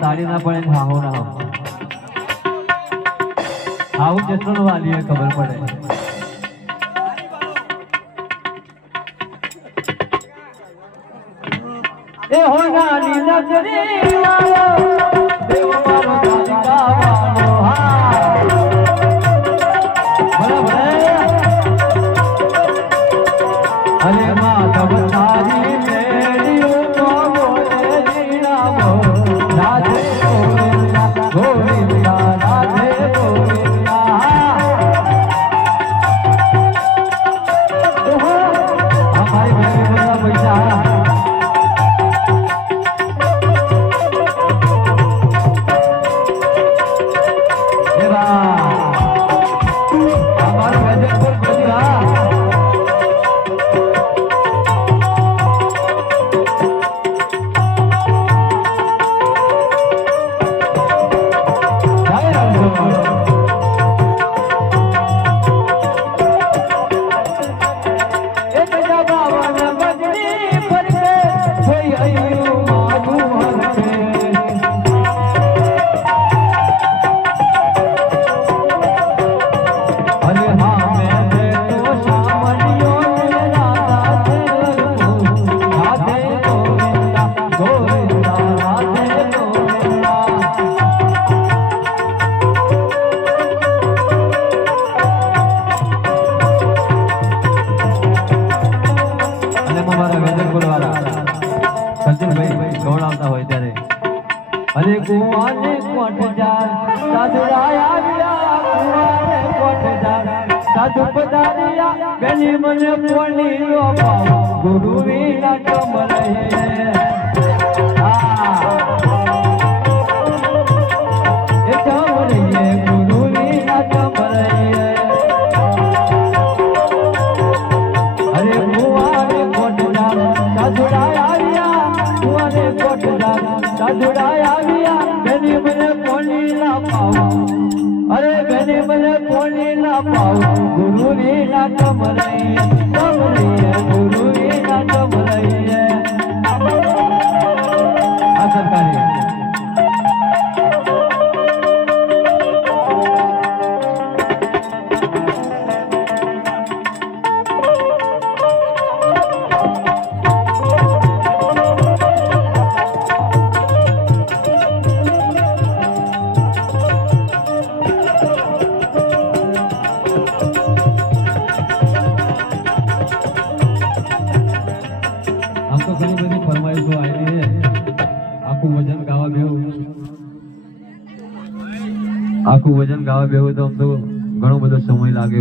ताली ना पड़े हाहो ना हो हाउ जैसन वाली है खबर पड़े ए हो नानी नजरी वालो देव मारो दादा वालो भला भला अरे माधव तारी मेरी तो बोले जीना बो राधे गोविंदा राधे गोविंदा हमारी बड़ी पैसा અરે કુવાને કોટ જા સાધુરાય આવ્યા કુવાને કોટ જા સાધુ પધાર્યા બેની મને પોણી લો પાવ ગુરુ વિના કમરે अरे गने मले कोणी ना पाऊ गुरु वीना कमरैया गुरु वीना कमरैया आ सरकारी આખું વજન ગાવા બેહું તો આમ તો ઘણો બધો સમય લાગે.